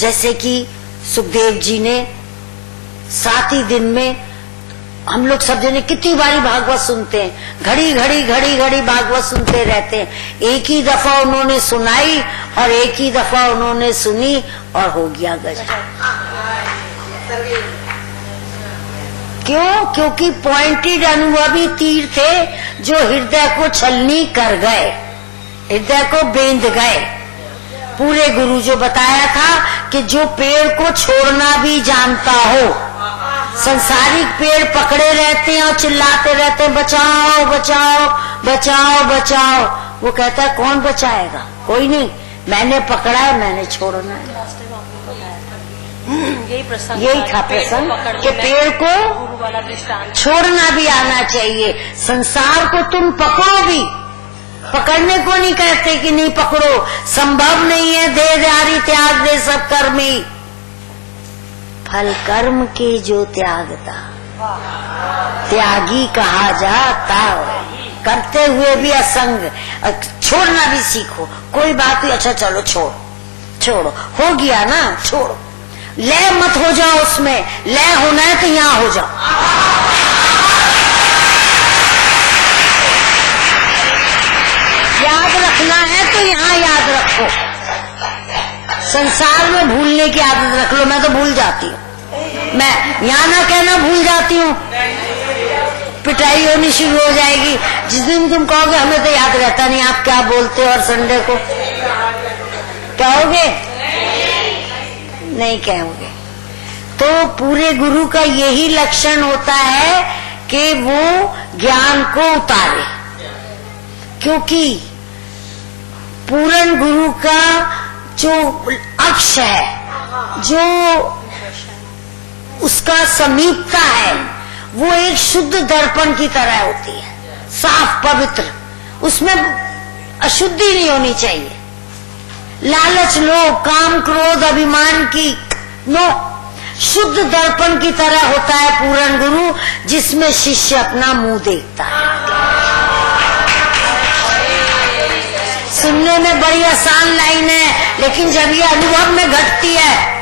जैसे कि सुखदेव जी ने 7 ही दिन में, हम लोग सब जने कितनी बारी भागवत सुनते हैं, घड़ी घड़ी घड़ी घड़ी भागवत सुनते रहते हैं। एक ही दफा उन्होंने सुनाई और एक ही दफा उन्होंने सुनी और हो गया गजब। क्यों? क्योंकि पॉइंटेड अनुभवी तीर थे जो हृदय को छलनी कर गए, हृदय को बेंध गए। पूरे गुरु जो बताया था कि जो पेड़ को छोड़ना भी जानता हो, संसारिक पेड़ पकड़े रहते हैं और चिल्लाते रहते हैं बचाओ बचाओ बचाओ बचाओ, वो कहता है कौन बचाएगा? कोई नहीं, मैंने पकड़ा है, मैंने छोड़ना है। यही था प्रसंग कि पेड़ को छोड़ना भी आना चाहिए। संसार को तुम पकड़ो भी, पकड़ने को नहीं कहते कि नहीं पकड़ो, संभव नहीं है। दे जारी त्याग दे सब कर्मी, फल कर्म के जो त्यागता त्यागी कहा जाता। करते हुए भी असंग, छोड़ना भी सीखो। कोई बात नहीं, अच्छा चलो छोड़ो, हो गया ना, छोड़ो। लय मत हो जाओ उसमें, लय होना है तो यहाँ हो जाओ। याद रखना है तो यहाँ याद रखो। संसार में भूलने की आदत रख लो। मैं तो भूल जाती हूँ, मैं यहाँ ना कहना भूल जाती हूँ, पिटाई होनी शुरू हो जाएगी। जिस दिन तुम कहोगे हमें तो याद रहता नहीं आप क्या बोलते हो, और संडे को कहोगे नहीं कहोगे। तो पूरे गुरु का यही लक्षण होता है कि वो ज्ञान को उतारे, क्योंकि पूर्ण गुरु का जो अक्ष है, जो उसका समीपता है, वो एक शुद्ध दर्पण की तरह होती है, साफ पवित्र। उसमें अशुद्धि नहीं होनी चाहिए। लालच, लोभ, काम, क्रोध, अभिमान की नो, शुद्ध दर्पण की तरह होता है पूर्ण गुरु, जिसमें शिष्य अपना मुंह देखता है। सुनने में बड़ी आसान लाइन है, लेकिन जब ये अनुभव में घटती है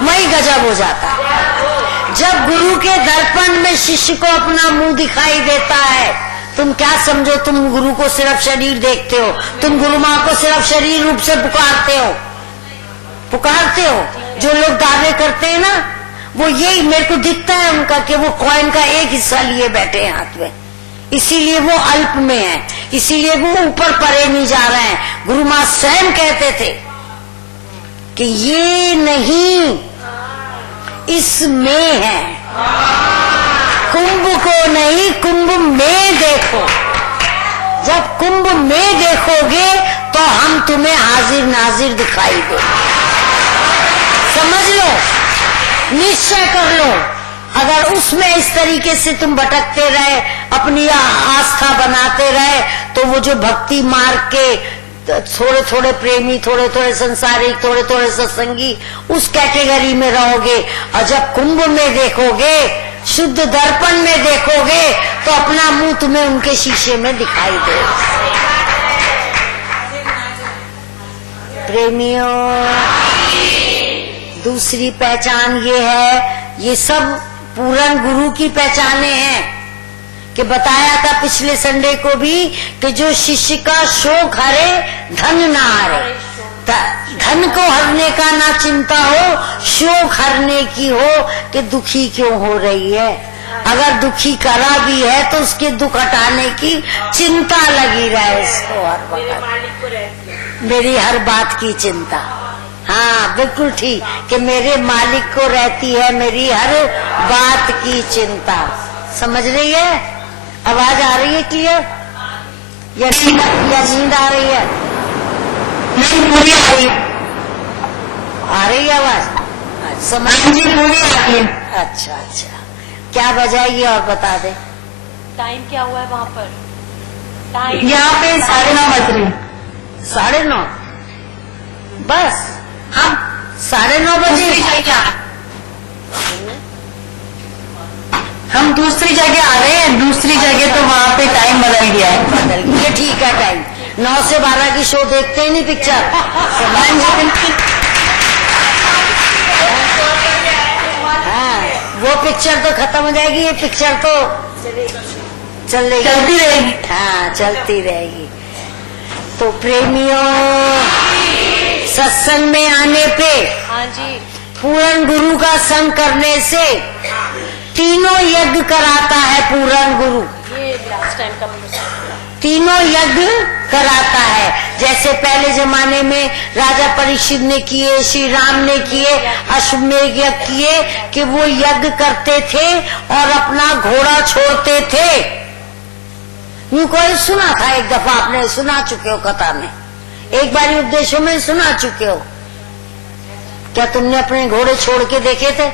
वही गजब हो जाता है। जब गुरु के दर्पण में शिष्य को अपना मुंह दिखाई देता है, तुम क्या समझो, तुम गुरु को सिर्फ शरीर देखते हो, तुम गुरु माँ को सिर्फ शरीर रूप से पुकारते हो। जो लोग दावे करते हैं ना, वो यही मेरे को दिखता है उनका कि वो कॉइन का एक हिस्सा लिए बैठे हैं हाथ में, इसीलिए वो अल्प में है, इसीलिए वो ऊपर परे नहीं जा रहे हैं। गुरु माँ स्वयं कहते थे कि ये नहीं, इसमें है, कुंभ को नहीं कुंभ में देखो। जब कुंभ में देखोगे तो हम तुम्हें हाजिर नाजिर दिखाई दे। समझ लो, निश्चय कर लो। अगर उसमें इस तरीके से तुम भटकते रहे, अपनी आस्था बनाते रहे, तो वो जो भक्ति मार्ग के थोड़े थोड़े प्रेमी, थोड़े थोड़े संसारिक, थोड़े थोड़े सत्संगी, उस कैटेगरी में रहोगे। और जब कुंभ में देखोगे, शुद्ध दर्पण में देखोगे, तो अपना मुंह तुम्हें उनके शीशे में दिखाई दे। प्रेमियों, दूसरी पहचान ये है, ये सब पूर्ण गुरु की पहचाने हैं कि बताया था पिछले संडे को भी कि जो शिष्य का शोक हरे धन ना हरे। धन को हरने का ना चिंता हो, शोक हरने की हो कि दुखी क्यों हो रही है। अगर दुखी करा भी है तो उसके दुख हटाने की चिंता लगी रहे उसको हर वक्त। मेरी हर बात की चिंता, हाँ बिल्कुल ठीक, कि मेरे मालिक को रहती है मेरी हर बात की चिंता। समझ रही है? आवाज आ रही है क्लियर या नींद आ रही है? नहीं, पूरी आ रही है। आ रही है आवाज? समझ पूरी आ रही है। अच्छा, क्या वजह है ये और बता दे। टाइम क्या हुआ है वहाँ पर? टाइम यहाँ पे 9:30 बज रही। 9:30 बस, हम 9:30 बजे हम दूसरी जगह आ रहे हैं। दूसरी जगह तो वहाँ पे टाइम बदल गया है। बदल गया, ठीक है। टाइम 9 से 12 की शो देखते ही नहीं पिक्चर। पिक्चर तो खत्म हो जाएगी, ये पिक्चर तो चलती रहेगी। हाँ, चलती रहेगी। तो प्रेमियों, सत्संग में आने पे, हाँ जी, पूर्ण गुरु का संग करने से तीनों यज्ञ कराता है पूर्ण गुरु। ये लास्ट टाइम का तीनों यज्ञ कराता है। जैसे पहले जमाने में राजा परीक्षित ने किए, श्री राम ने किए, अश्वमेध यज्ञ किए कि वो यज्ञ करते थे और अपना घोड़ा छोड़ते थे। यूं कोई सुना था, एक दफा आपने सुना चुके हो कथा में, एक बार उपदेशों में सुना चुके हो। क्या तुमने अपने घोड़े छोड़ के देखे थे?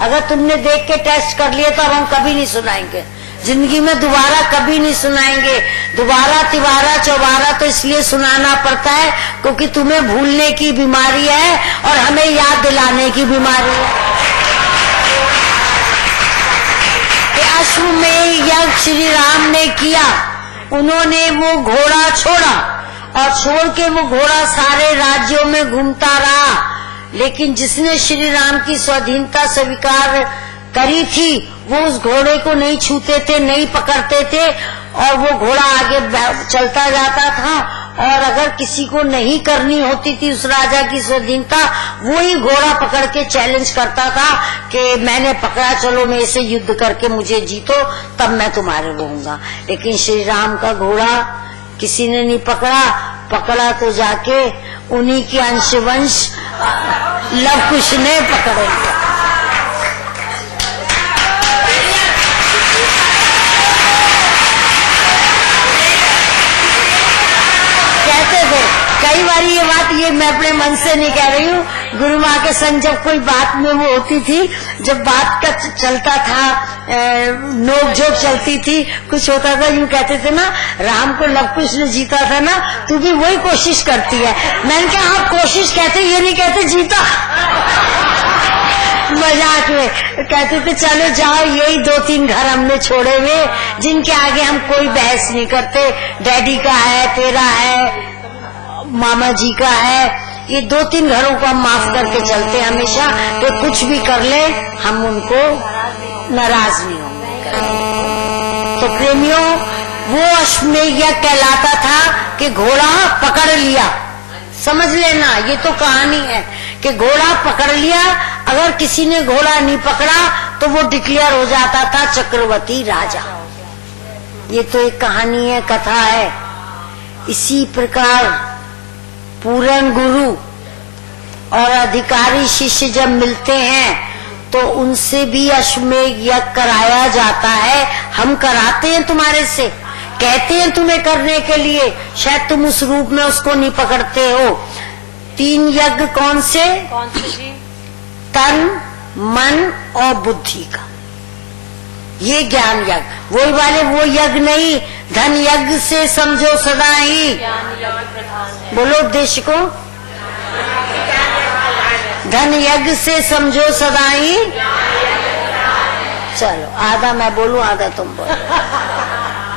अगर तुमने देख के टेस्ट कर लिए तो अब हम कभी नहीं सुनाएंगे, जिंदगी में दोबारा कभी नहीं सुनाएंगे। दोबारा तिबारा चौबारा तो इसलिए सुनाना पड़ता है क्योंकि तुम्हें भूलने की बीमारी है और हमें याद दिलाने की बीमारी है। अश्वमेध यज्ञ श्री राम ने किया, उन्होंने वो घोड़ा छोड़ा और छोड़ के वो घोड़ा सारे राज्यों में घूमता रहा। लेकिन जिसने श्री राम की स्वाधीनता स्वीकार करी थी वो उस घोड़े को नहीं छूते थे, नहीं पकड़ते थे और वो घोड़ा आगे चलता जाता था। और अगर किसी को नहीं करनी होती थी उस राजा की स्वाधीनता, वो ही घोड़ा पकड़ के चैलेंज करता था कि मैंने पकड़ा, चलो मेरे से युद्ध करके मुझे जीतो तब मैं तुम्हारे रहूंगा। लेकिन श्री राम का घोड़ा किसी ने नहीं पकड़ा, पकड़ा तो जाके उन्हीं के अंशवंश लव कुश ने पकड़े। कई बार ये बात, ये मैं अपने मन से नहीं कह रही हूँ, गुरु माँ के संग जब कोई बात में वो होती थी, जब बात का चलता था, नोक झोंक चलती थी, कुछ होता था, यूँ कहते थे ना राम को लव कुश ने जीता था ना, तू भी वही कोशिश करती है। मैंने कहा आप कोशिश कहते, ये नहीं कहते जीता। मजाक में कहते थे चलो जाओ, यही 2-3 घर हमने छोड़े हुए जिनके आगे हम कोई बहस नहीं करते। डैडी का है, तेरा है, मामा जी का है, ये 2-3 घरों को हम माफ करके चलते हमेशा, तो कुछ भी कर ले हम उनको नाराज नहीं होंगे। तो प्रेमियों, वो अश्वमेध यज्ञ कहलाता था कि घोड़ा पकड़ लिया। समझ लेना, ये तो कहानी है कि घोड़ा पकड़ लिया, अगर किसी ने घोड़ा नहीं पकड़ा तो वो डिक्लेयर हो जाता था चक्रवर्ती राजा। ये तो एक कहानी है, कथा है। इसी प्रकार पूर्ण गुरु और अधिकारी शिष्य जब मिलते हैं तो उनसे भी अश्वमेध यज्ञ कराया जाता है। हम कराते हैं तुम्हारे से, कहते हैं तुम्हें करने के लिए, शायद तुम उस रूप में उसको नहीं पकड़ते हो। 3 यज्ञ कौन से जी? तन, मन और बुद्धि का, ये ज्ञान यज्ञ। वही वाले वो यज्ञ नहीं, धन यज्ञ से समझो सदा ही, बोलो उद्देश्य को, धन यज्ञ से समझो सदा ही। चलो आधा मैं बोलूं आधा तुम बोलो।